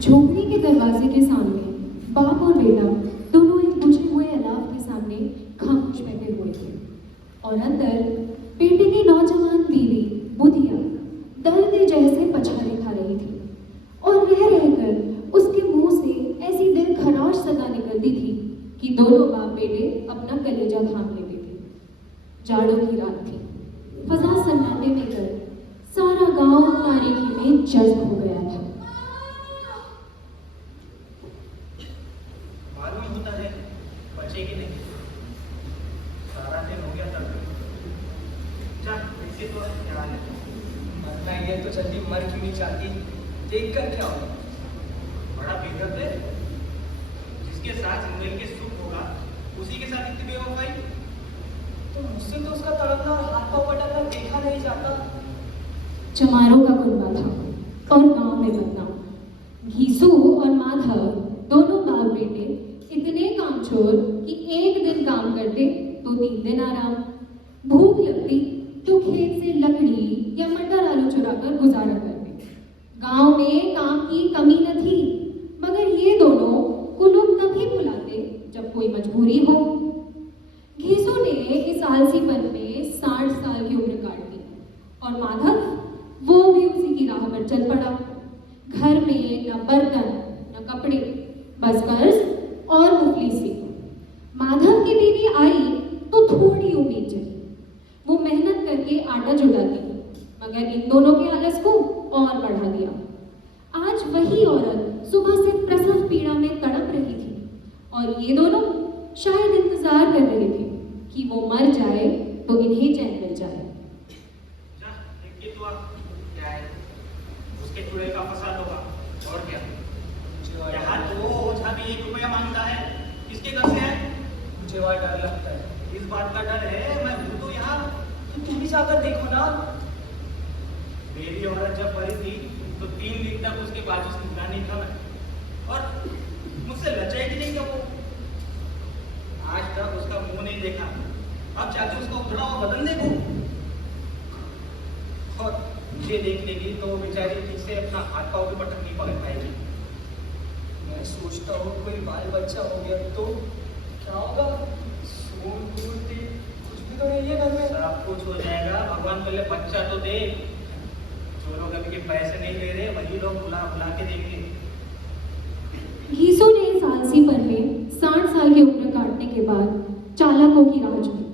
झोपड़ी के दरवाजे के सामने बाप और बेटा दोनों एक बुझे हुए अलाव के सामने खामोश बैठे हुए थे और अंदर बेटे की नौजवान बीवी बुधिया दर्द जैसे पछाड़े खा रही थी और रह रहकर उसके मुंह से ऐसी दिल खराश सदा निकलती थी कि दोनों बाप बेटे अपना कलेजा थाम लेते थे। जाड़ों की रात थी, फजा सन्नाटे में कर सारा गांव तारीकी में जज्ब हो गया था। मालूम होता है बचे कि नहीं, सारा दिन हो गया था। जा ऐसे तो क्या है, मरना ये तो जल्दी मर क्यों नहीं चाहती, देख कर क्या होगा। बड़ा बेगत है, जिसके साथ जिंदगी के सुख होगा उसी के साथ इतनी बेवफाई। तो मुझसे तो उसका तड़पना और हाथ पांव पटाना देखा नहीं जाता। चमारों का कुनबा था और गांव में बदनाम। घीसू और माधव दोनों बाप बेटे इतने कामचोर कि एक दिन काम करते तो 3 दिन आराम। भूख लगती तो खेत से लकड़ी या मटर आलू चुराकर गुजारा करते। गांव में काम की कमी न थी, मगर ये दोनों कुलुप तभी बुलाते जब कोई मजबूरी हो। घीसू ने इस आलसीपन में 60 साल की उम्र काट दी और माधव वो भी उसी की राह पर चल पड़ा। घर में न बर्तन न कपड़े, बस कर्ज और मुफलिसी। माधव की बीवी आई तो थोड़ी उम्मीद जगी। वो मेहनत करके आटा जुटाती, मगर इन दोनों के आलस को और बढ़ा दिया। आज वही औरत सुबह से प्रसव पीड़ा में तड़प रही थी और ये दोनों शायद इंतजार कर रहे थे कि वो मर जाए तो इन्हें चैन मिल जाए। जा देखिए तो आप क्या है, उसके चूड़े का फसाद होगा और क्या। यहाँ तो ओझा भी 1 रुपया मांगता है, किसके घर से है? मुझे वहाँ डर लगता है। इस बात का डर है, मैं हूँ तो यहाँ। तो तुम भी जाकर देखो ना। मेरी औरत जब मरी थी तो 3 दिन तक उसके बाजू से निकला नहीं था मैं, और मुझसे लजाई नहीं था वो। आज तक उसका मुंह नहीं देखा, अब जाके उसका उधड़ा हुआ बदन देखो। और मुझे देख लेगी तो वो बेचारी ठीक से अपना हाथ पाँव भी पटक नहीं पकड़ पाएगी। मैं सोचता हूँ कोई बाल बच्चा हो गया तो क्या होगा। सोन फूलती कुछ भी तो नहीं है घर में। सब कुछ हो जाएगा, भगवान पहले बच्चा तो दे। जो लोग अभी के पैसे नहीं दे रहे वही लोग बुला बुला के देंगे। घीसू ने इस आलसीपन में 60 साल की उम्र काटने के बाद चालाकों की राह चुनी,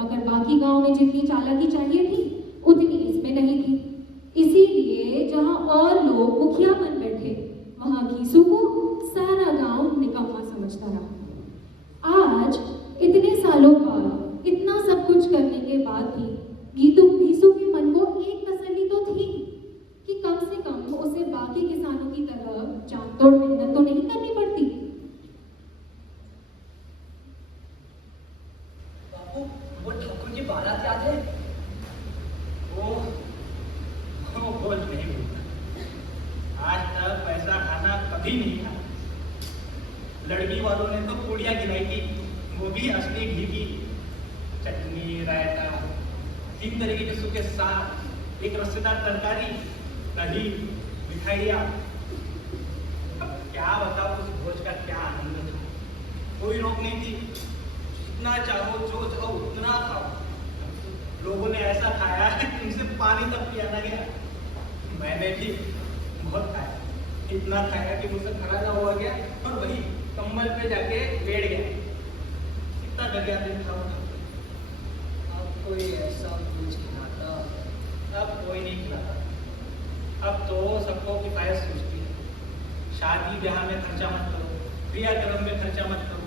मगर बाकी गांव में जितनी चालाकी चाहिए थी उतनी इसमें नहीं थी। इसीलिए जहां और लोग मुखिया बन बैठे, वहां घीसू को सारा गांव निकम्मा समझता रहा। आज इतने सालों बाद इतना सब कुछ करने के बाद भी घीसू के मन को एक तसल्ली तो थी कि कम से कम उसे बाकी किसानों की तरह जानतोड़ मेहनत तो नहीं करनी पड़ती। बापू, वो ठाकुर की बारात याद है? वो बोझ नहीं भूलता। आज तक पैसा खाना कभी नहीं खाया। लड़की वालों ने तो पूड़ियाँ गिराई थी, वो भी असली घी की। चटनी, रायता, 3 तरीके के सूखे साग, एक रसेदार तरकारी, दही, मिठाइयाँ। अब क्या बताओ उस भोज का क्या आनंद था। कोई रोक नहीं थी, जितना चाहो जो चाहो उतना खाओ। लोगों ने ऐसा खाया कि उनसे पानी तक पियाना गया। मैंने भी बहुत खाया, इतना खाया कि मुझसे खड़ा ना हुआ गया और वही कंबल पे जाके लेट गया। कितना डर दिन था वो। अब कोई ऐसा कुछ खिलाता। अब कोई नहीं खिलाता। अब तो सबको किफायत सोचती है। शादी ब्याह में खर्चा मत करो, क्रियाक्रम में खर्चा मत करो।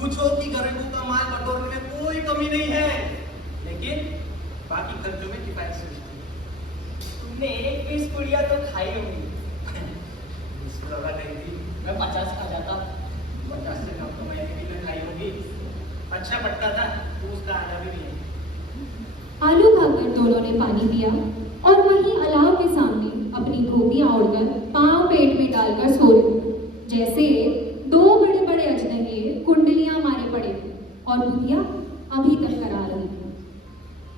पूछो कि गरीबों का माल बटोरने में कोई कमी नहीं है, लेकिन बाकी खर्चों में किफायत सोचती है। तुमने 1 पीस पुड़िया तो खाई होगी। इससे ज्यादा नहीं थी। मैं 50 खा जाता। 50 से कम तो मैंने भी न खाई होगी। अच्छा पटका था तो उसका आधा भी नहीं। आलू खाकर दोनों ने पानी पिया और वहीं अलाव के सामने अपनी धोतियां ओढ़कर पांव पेट में डालकर सो रहे, जैसे 2 बड़े-बड़े अजनबी कुंडलियां मारे पड़े और बुधिया अभी तक करा रही थी।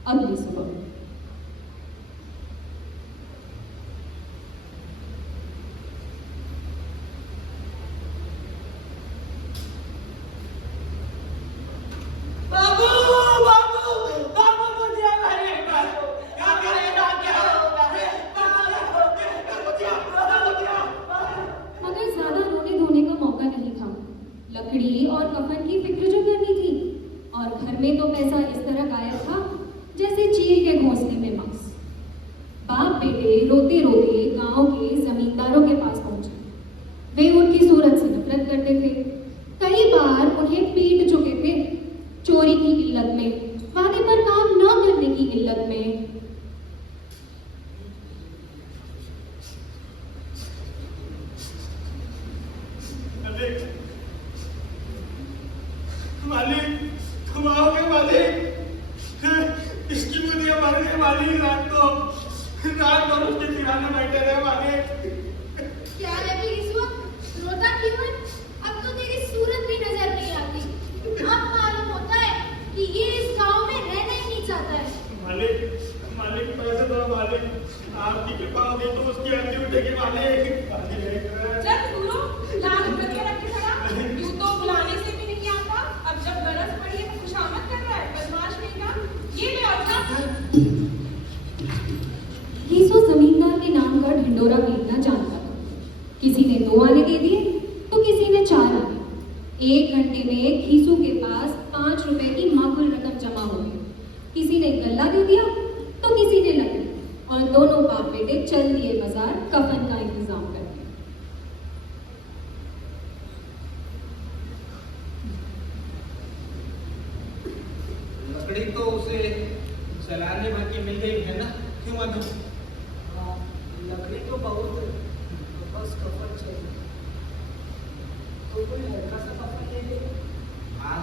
अगली सुबह बेटे रोते रोते गांव के जमींदारों के पास पहुंचे। वे उनकी सूरत से नफरत करते थे, कई बार उन्हें पीट चुके थे, चोरी की इल्लत में, वादे पर काम न करने की इल्लत में। मालिक, तुम आओगे मालिक? इसकी मुझे मरने वाली रात भर उसके सिराने बैठे रहे मालिक। क्या है भी इस वक्त रोता क्यों है? अब तो तेरी सूरत भी नजर नहीं आती। अब मालूम होता है कि ये इस गांव में रहना ही नहीं चाहता है। मालिक पैसे दो मालिक, आपकी कृपा होगी तो उसकी अर्थी उठेगी मालिक। चल गुरु, लाल करके रख के खड़ा, यूं तो बुलाने से भी नहीं आता, अब जब गरज पड़ी है तो खुशामद कर रहा है, बदमाश नहीं का। ये ले और जा। घीसू जमींदार के नाम का ढिंडोरा पीटना जानता था। किसी ने 2 आने दे दिए तो किसी ने 4 आने। 1 घंटे में घीसू के पास 5 रुपए की माकूल रकम जमा हो गई। किसी ने गल्ला दे दिया तो किसी ने लकड़ी, और दोनों बाप बेटे चल दिए बाजार कफन का इंतजाम करके। लकड़ी तो उसे चलाने भर की मिल गई है ना, क्यों माधव? हाँ, लकड़ी तो बहुत है, बस कफन चाहिए। तो कोई हल्का सा कफन ले ले। हाँ,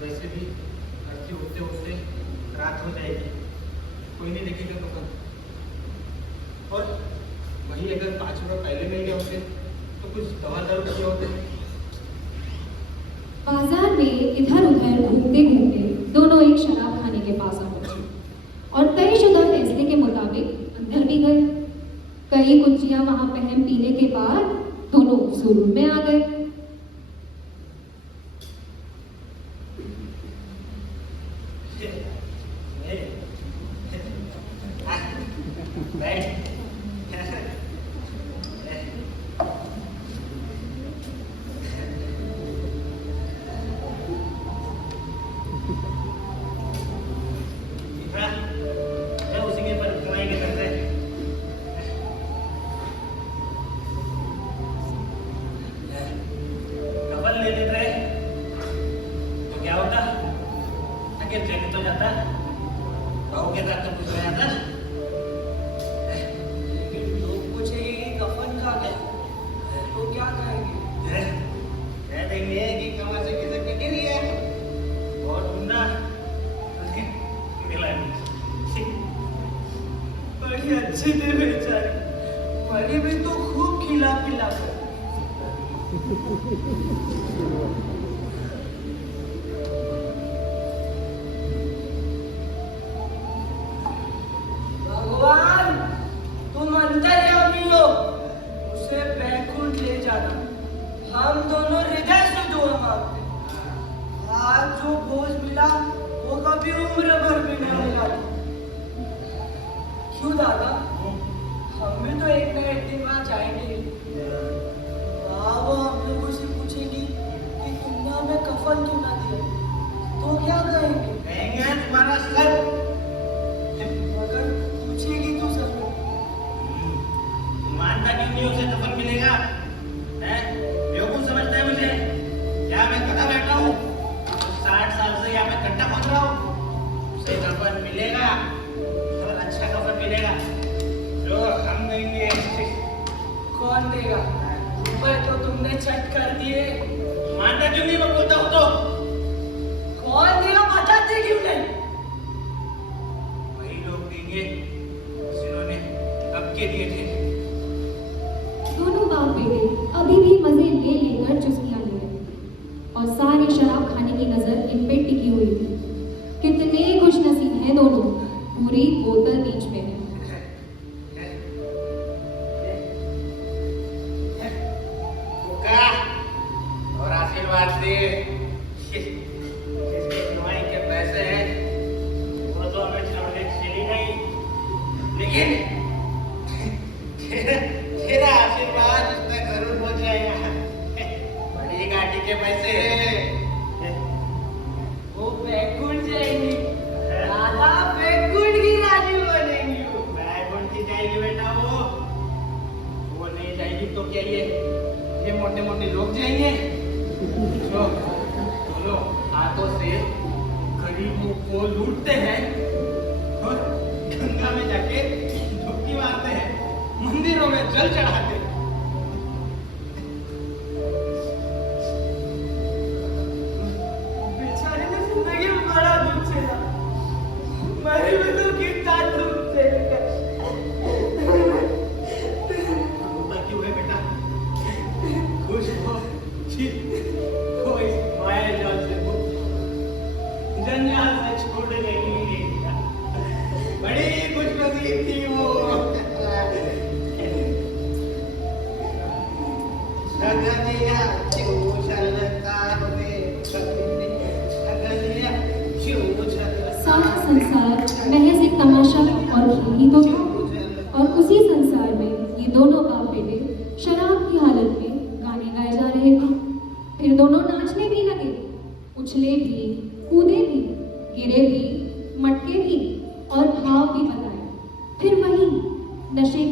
वैसे भी लड़की उठते उठते रात हो जाएगी, कोई नहीं देखेगा दुकान। और वही अगर 5 रुपये पहले मिल गए होते तो कुछ दवा दारू किए होते। बाजार में इधर उधर घूमते घूमते दोनों एक शराब खाने के पास आ पहुंचे और तयशुदा फैसले के मुताबिक अंदर भी गए। कई कुंजियां वहां पहन पीने के बाद दोनों जुर्म में आ गए। उसी के पर कमाई के करते हैं। कफन ले लेते तो क्या होता? अकेले चले तो जाता, बहू के साथ तो कुछ नहीं आता। लेकिन लोग पूछेंगे कि कफन खा गया, तो क्या कहेंगे? कह देंगे कि कमर से किसे कटी रही है और ढूंढा मिला नहीं। बड़ी अच्छी थी बेचारी, मरी भी तो खूब खिला पिला कर। भगवान, तुम अंतर्यामी हो, उसे बैकुंठ ले जाना। हम दोनों हृदय से दुआ मांगते। आज जो बोझ मिला वो कभी उम्र भर भी नहीं मिला। क्यों दादा, हम भी तो एक न एक दिन वहां जाएंगे। वो हम लोगों से पूछेगी कि तुमने हमें कफन क्यों ना दिया, तो क्या कहेंगे? कहेंगे तुम्हारा सर। मगर पूछेगी तो सब। मानता क्यों नहीं उसे कफन मिलेगा? बेवकूफ समझता है मुझे? क्या मैं कथा बैठा हूँ? 60 साल से यहाँ पे घंटा पहुंच रहा हूँ। उसे कफन मिलेगा और अच्छा कफन मिलेगा जो हम देंगे। कौन देगा? रुपए तो तुमने छट कर दिए। मानता क्यों नहीं मैं बोलता हूँ तो? कौन देगा बताते क्यों नहीं? वही लोग देंगे जिन्होंने अब के दिए थे। दोनों बाप बेटे अभी भी मजे ले लेकर चुस्कियां ले रहे और सारी शराब खाने की नजर इन पे टिकी हुई थी। कितने खुशनसीब हैं दोनों, पूरी बोतल बीच में है। और आशीर्वाद दे। जिसके कमाई के पैसे हैं वो तो हमें छोड़ने चली नहीं, लेकिन तेरा आशीर्वाद उसमें जरूर पहुंच जाएगा। बड़ी गाड़ी के पैसे हैं। वो बैकुंठ जाएंगी दादा, बैकुंठ की रानी बनेंगी। बैकुंठ की जाएगी क्या ये मोटे मोटे लोग जाएंगे जो बोलो हाथों से गरीबों को लूटते हैं और गंगा में जाके डुबकी मारते हैं, मंदिरों में जल चढ़ाते हैं। बेचारे ने जिंदगी में बड़ा दुख झेला, मेरे भी तो कितना दुख झेलेगा। रोता क्यों है बेटा? खुश हो, कोई माया जाल से मुक्त, जंजाल से छोड़ गई। बड़ी खुश नसीब थी वो। लगनिया क्यों छलकार में कभी लगनिया क्यों छलकार। सारा संसार महज एक तमाशा और खेल ही तो था। और उसी संसार में ये दोनों बाप बेटे शराब की हालत में गाने गाए जा रहे थे। फिर दोनों नाचने भी लगे, उछले भी, कूदे भी, गिरे भी, मटके भी और भाव भी बताए। फिर वही नशे